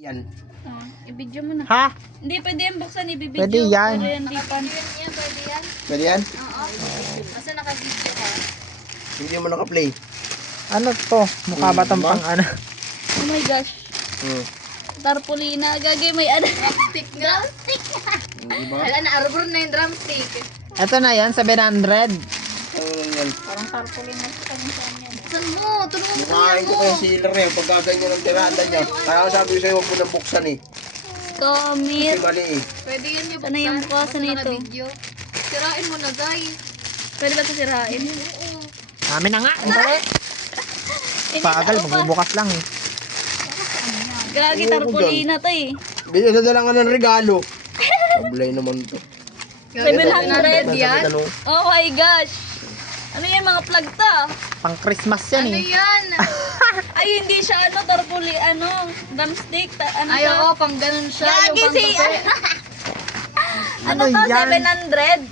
Yan. I-video mo na. Ha? Hindi, pwede yan buksan, ibibideo. Pwede yan. Pwede yan, lipan. Pwede yan? Oo. Basta naka-video ka. Hindi mo naka-play. Ano to? Mukha ba tong pang ano? Oh my gosh. Hmm. Tarpaulina. Gagay, may ano. Drumstick nga. Drumstick. Di ba? Wala na, arbor na yung drumstick. Ito na yan, 700. Yan. Parang tarpaulina sa kanyan yan. Buksan mo, tulungan mo Makain ko yung sealer na yun. Pagkagay ko ng tirada niya. Kaya sabi ko sa'yo, huwag mo nang buksan eh. Commit. Kasi mali eh. Pwede yun yung buksan. Ano yung bukasan nito? Sirain mo na, guys. Pwede ba ito sirain? Oo. Amin na nga. Dali. Pagal, magbubukas lang eh. Gagi, tarpaulina to eh. Binadala nga ng regalo. Pablay naman to. 700 yan? Ano? Oh my gosh. Ano yan, mga plug to? Pang Christmas yan eh. yan? Ay, hindi siya drumstick. Ano Ay, to? oo, pang ganun siya. Gagi yung si, pang ano to, yan? 700?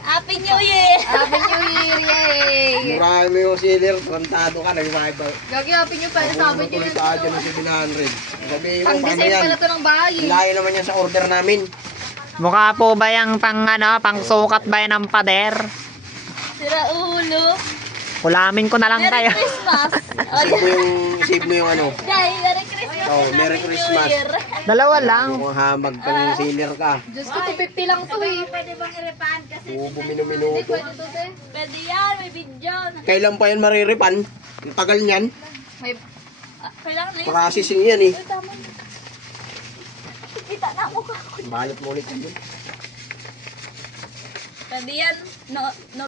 Happy New Year! Happy New Year, yay! Murahin mo yung sealer. Trantado ka. Nagmahit pa. Gagi, happy New Year, sabi niyo yun. Tayo ng 700. Sabihin mo, Pang paano design yan? pala to ng bahay. Layo naman yan sa order namin. Mukha po ba yung pang ano, pang sukat ba yan ng pader? Sira ulo. Kulamin ko na lang Merry kayo. Christmas! Save mo yung ano. Guys, Merry Christmas Oh, and Merry Happy New Christmas. Year! Dalawa lang. Kung hamag ka ng sealer ka. Diyos ko, 250 lang to eh. Pwede bang i-repan kasi? Ubo minuto. Pwede to, te. Pwede yan, may video. Kailan pa yan mariripan? Ang tagal niyan. May Kailangan na yun. Processing yan eh. Tama na. Kita na ako. Balot mo ulit yun. Pwede yan. No,